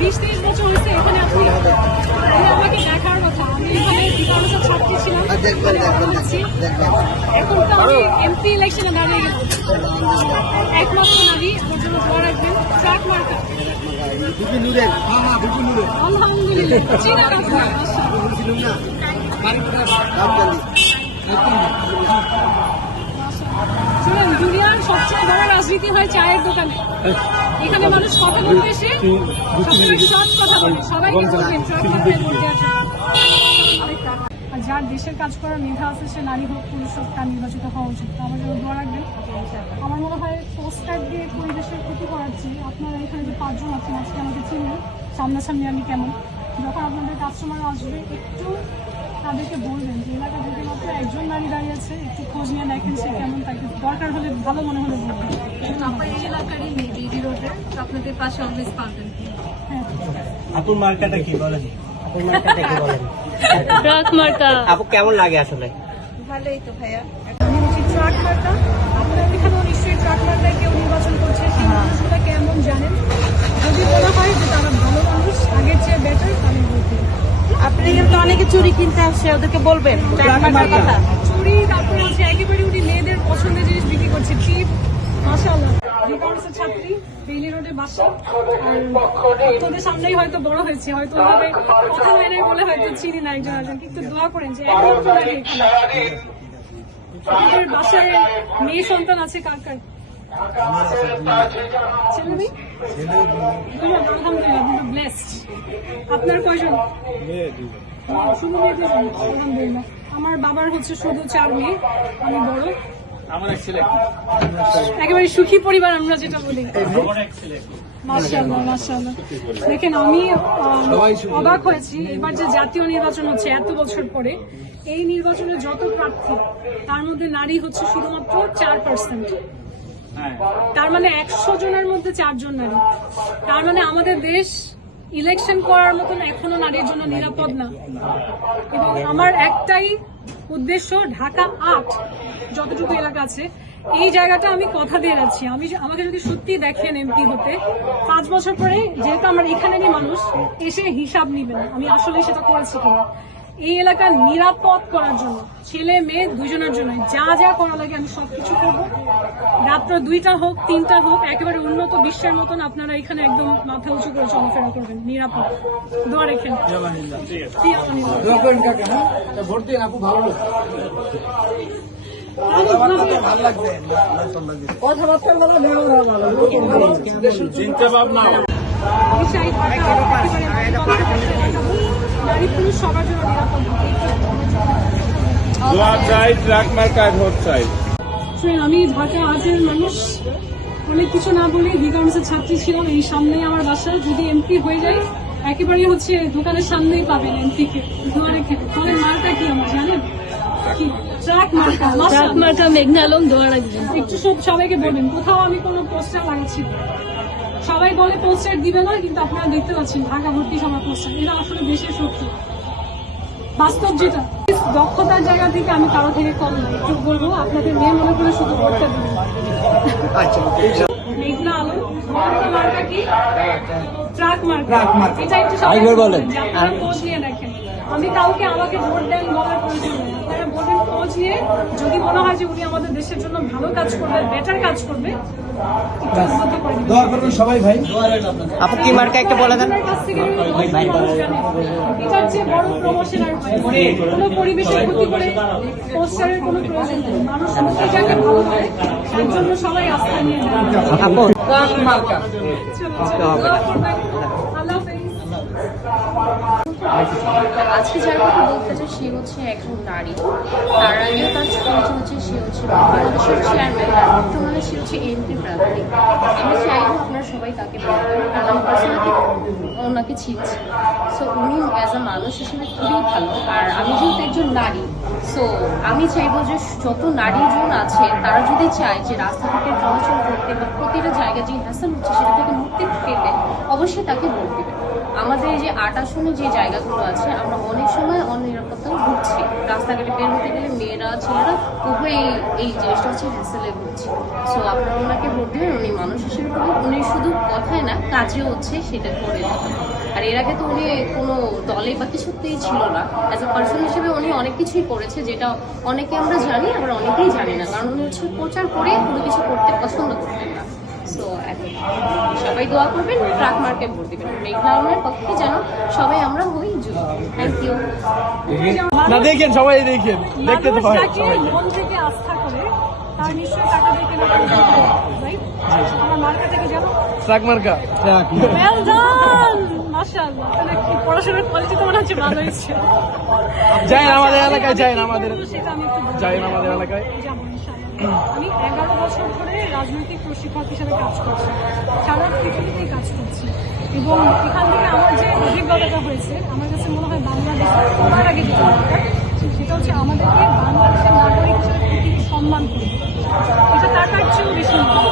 20-30 বছর হয়েছে এখানে আপনি আমাকে দেখার কথা। আমি এখানে বিকারণের ছাত্রী ছিলাম, এখন তো আমি এমপি ইলেকশনে দাঁড়িয়ে গেলাম। একমাত্র নারী, আমার জন্য দোয়া রাখবেন। ট্রাক মার্কা আলহামদুলিল্লাহ চিনা রাখবেন। শুনেন, দুনিয়ার সবচেয়ে বড় রাজনীতি হয় চায়ের দোকানে। এখানে মানুষ কথা বলতে এসে সবসময় সৎ কথা বলে। সবাইকে বলবেন ট্রাক মার্কায় ভোট দেওয়ার জন্য। আর যার দেশের কাজ করার মেধা আছে, সে নারী হোক পুরুষ হোক, তার নির্বাচিত হওয়া উচিত। আমার জন্য দোয়া রাখবেন। আমার মনে হয় পোস্টার দিয়ে পরিবেশের ক্ষতি করাচ্ছি। আপনারা এখানে যে 5 জন আছেন, আজকে আমাকে চিনবেন সামনাসামনি আমি কেমন। যখন আপনাদের কাস্টমার আসবে, একটু তাদেরকে বলবেন যে এলাকা থেকে মাত্র একজন নারী দাঁড়িয়ে আছে, একটু খোঁজ নিয়ে দেখেন সে কেমন, তাকে দরকার হলে ভালো মনে হলে বলবেন। আমার এই এলাকারই মেয়ে ডিডি রোডে, আপনাদের পাশে অলওয়েজ পাবেন। হ্যাঁ, আপুর মার্কাটা কি বলেন? ট্রাক মার্কা আপু কেমন লাগে আসলে? ভালোই তো ভাইয়া। আমি হচ্ছি ট্রাক মার্কা। আপনার এখানেও নিশ্চয়ই ট্রাক মার্কায় কেউ নির্বাচন করছে, সেই মানুষগুলো কেমন জানেন? যদি বলা হয় যে তারা ভালো মানুষ, আগের চেয়ে বেটার, তাহলে বলতে আপনি কিন্তু অনেকে চুরি কিনতে আসছে, ওদেরকে বলবেন ট্রাক মার্কার কথা। চুরি, তারপরে হচ্ছে একেবারে উনি মেয়েদের পছন্দের জিনিস বিক্রি করছে, টিপ। মাশাআল্লাহ, বিকারণের ছাত্রী, বেইলি রোডে বাসা। আর তোদের সামনেই হয়তো বড় হয়েছে, হয়তো ওভাবে কথা হয় নাই বলে হয়তো চিনি না একজন একজন। কিন্তু দোয়া করেন যে একমাত্র নারী এখানে। আমাদের বাসায় মেয়ে সন্তান আছে কার কার? ছেলে মেয়ে? আলহামদুলিল্লাহ, কিন্তু ব্লেসড। আপনার কয়জন? শুধু মেয়ে দুজন? আলহামদুলিল্লাহ। আমার বাবার হচ্ছে শুধু 4 মেয়ে, আমি বড়। একেবারে সুখী পরিবার আমরা যেটা বলি। মাশাআল্লাহ মাশাআল্লাহ। দেখেন, আমি অবাক হয়েছি এবার যে জাতীয় নির্বাচন হচ্ছে এত বছর পরে, এই নির্বাচনে যত প্রার্থী, তার মধ্যে নারী হচ্ছে শুধুমাত্র 4%। তার মানে 100 জনের মধ্যে 4 জন নারী। তার মানে আমাদের দেশ ইলেকশন করার মতন এখনো নারীর জন্য নিরাপদ না। এবং আমার একটাই উদ্দেশ্য, ঢাকা 8 যতটুকু এলাকা আছে, এই জায়গাটা আমি কথা দিয়ে যাচ্ছি। আমাকে যদি সত্যি দেখেন এমপি হতে, 5 বছর পরে, যেহেতু আমার এখানেরই মানুষ, এসে হিসাব নিবেন আমি আসলে সেটা করেছি কিনা। এই এলাকা নিরাপদ করার জন্য, ছেলে মেয়ে দুজনের জন্য যা যা করা লাগে আমি সবকিছু করবো। রাত্র 2টা হোক 3টা হোক, একেবারে উন্নত বিশ্বের মতন আপনারা এখানে একদম মাথা উঁচু করে চলাফেরা করবেন, নিরাপদ। দোয়া রেখেন। ভোট দিন আপু, ভালো কথাবার্তা ভালো, চিন্তা ভাবনা। আমি চাই নারী পুরুষ সবার জন্য নিরাপদ। আমি ঢাকা 8-এর মানুষ, অনেক কিছু না বলে বিকারণের ছাত্রী ছিলাম। এই সামনেই আমার বাসা। যদি এমপি হয়ে যায়, একেবারে হচ্ছে দোকানের সামনেই পাবেন এমপিকে। দোয়া রেখে তাহলে মার্কা কি আমার জানেন? কি ট্রাক মার্কা? ট্রাক মার্কা মেঘনা আলম, দোয়া রাখবেন। একটু সবাইকে বলবেন, কোথাও আমি কোনো পোস্টার লাগাচ্ছি না। সবাই বলে পোস্টার দিবে না, কিন্তু আপনারা দেখতে পাচ্ছেন ঢাকা ভর্তি সবার পোস্টার। এটা আসলে দেশের সত্যি, বাস্তব যেটা। দক্ষতার জায়গা থেকে আমি কারো থেকে কম না। একটু বলবো, আপনাদের মেয়ে মনে করে শুধু ভোটটা দিবেন। মেঘনা আলম, মার্কা কি? ট্রাক মার্কা। এটা একটু সবাই বলেন, আপনারা খোঁজ নিয়ে দেখেন। আমি কাউকে আমাকে ভোট দেন বলার প্রয়োজন নেই। আপনারা বলেন খোঁজ নিয়ে, যদি মনে হয় যে উনি আমাদের দেশের জন্য ভালো কাজ করবে, বেটার কাজ করবে, দোয়া করবেন সবাই ভাই। আপু কি মার্কা একটা বলে দেন। এটার চেয়ে বড় প্রমোশন আর কোনো পরিবেশের ক্ষতি করে পোস্টারের কোনো প্রয়োজন নেই। মানুষ মুখে যাকে ভালো করে, তার জন্য সবাই আস্থা নিয়ে যায়। আপু আল্লাহ হাফেজ। আজকে যার কথা বলতে চাই সে হচ্ছে একজন নারী। তার আগেও তার পরিচয় হচ্ছে সে হচ্ছে বাংলাদেশের চেয়ারম্যান, আর বর্তমানে সে হচ্ছে এমপি প্রার্থী। আমি চাইবো আপনারা সবাই তাকে বলবেন, কারণ আমি পার্সোনালি ওনাকে চিনছি। সো উনি অ্যাজ আ মানুষ হিসেবে খুবই ভালো। আর আমি যেহেতু একজন নারী, সো আমি চাইবো যে যত নারীজন আছে তারা যদি চায় যে রাস্তাঘাটে চলাচল করতে বা প্রতিটা জায়গায় যে হ্যাসেল হচ্ছে সেটা থেকে মুক্তি পেতে, অবশ্যই তাকে ভোট দেবেন। আমাদের এই যে 8 আসনে যে জায়গাগুলো আছে আমরা অনেক সময় অনিরাপত্তায় ভুগছি, রাস্তাঘাটে বের হতে গেলে মেয়েরা ছেলেরা উভয় এই জিনিসটা হচ্ছে হ্যাসেলে ভুগছি। সো আপনারা ওনাকে ভোট দেবেন, উনি মানুষ হিসেবে করবেন, উনি শুধু কথায় না কাজেও হচ্ছে সেটা করে দেবেন। আর এর আগে তো উনি কোনো দলে বা কিছুতেই ছিল না, অ্যাজ এ পার্সন হিসেবে উনি অনেক কিছুই করেছে যেটা অনেকে আমরা জানি আবার অনেকেই জানি না, কারণ উনি হচ্ছে প্রচার করে কোনো কিছু করতে পছন্দ করতেন না। সো এখন সবাই দোয়া করবেন, ট্রাক মার্কে ভোট দেবেন, মেঘনা আলমের পক্ষে যেন সবাই আমরা হই জুড়ি। Thank you. না দেখেন, সবাই দেখেন, দেখতে তো মানুষ হয় যাকে মন থেকে আস্থা করে তার নিশ্চয়ই টাকা দিয়ে কেনা রাইট। আমার মার্কা থেকে যাবো ট্রাক মার্কা। ওয়েল ডান, মাশাআল্লাহ। তাহলে কি পড়াশোনার কোয়ালিটি তো মনে হচ্ছে ভালো হচ্ছে। যাই না আমাদের এলাকায়, যাই না আমাদের, সেটা আমি একটু বলবো। যাই না আমাদের এলাকায়। যাবো ইনশাআল্লাহ। আমি 11 বছর ধরে রাজনৈতিক প্রশিক্ষক হিসেবে কাজ করছি, সারা পৃথিবীতেই কাজ করছি, এবং এখান থেকে আমার যে অভিজ্ঞতাটা হয়েছে আমার কাছে মনে হয় বাংলাদেশের সবার আগে যেটা দরকার সেটা হচ্ছে আমাদেরকে বাংলাদেশের নাগরিক হিসেবে প্রকৃতি সম্মান করবে। এটা টাকার চেয়েও বেশি নয়,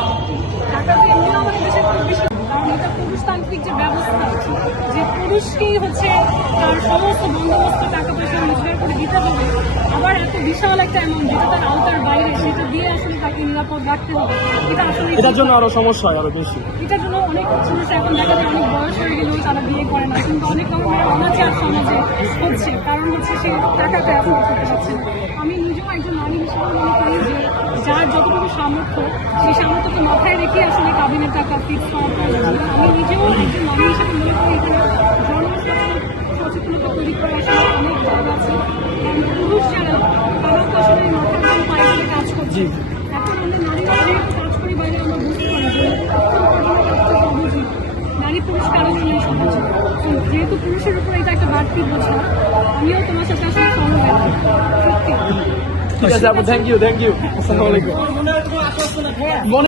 টাকা তো এমনিও আমাদের দেশে খুব বেশি, কারণ এটা পুরুষতান্ত্রিক যে ব্যবস্থা যে পুরুষকেই হচ্ছে তার সমস্ত বন্দোবস্ত টাকা পয়সা রোজগার করে দিতে হবে, আবার এত বিশাল একটা অ্যামাউন্ট যেটা তার আওতার বাইরে, সেটা দিয়ে আসলে তাকে নিরাপদ রাখতে হবে। এটা আসলে এটার জন্য আরো সমস্যা হয় আরো বেশি। এটার জন্য অনেক সমস্যা, এখন দেখা যায় অনেক বয়স হয়ে গেলেও তারা বিয়ে করে না, কিন্তু অনেক রকমের অনাচার সমাজে হচ্ছে, কারণ হচ্ছে সে টাকাটা অ্যাফোর্ড করতে পারছে না। আমি নিজেও একজন নারী হিসেবে মনে করি যে যার যতটুকু সামর্থ্য সেই সামর্থ্যকে মাথায় রেখে আসলে কাবিনের টাকা ফিক্স করা প্রয়োজন। আমি নিজেও একজন নারী হিসেবে মনে করি এখানে সচেতনতা তৈরি করা আসলে অনেক জায়গা আছে, কারণ পুরুষ যারা তারা তো আসলে মাথার ঘাম পায়ে ফেলে কাজ করছে। এখন আমরা নারীরা যেহেতু কাজ করি বাইরে, আমরা বুঝতে পারি যে নারী পুরুষ কারো জন্যই সমাজে। যেহেতু পুরুষের উপর এটা একটা বাড়তি বোঝা, আমিও তোমার সাথে আসলে সহমত। সত্যি ঠিক আছে আপু, থ্যাংক ইউ, থ্যাংক ইউ। আসসালামু আলাইকুম।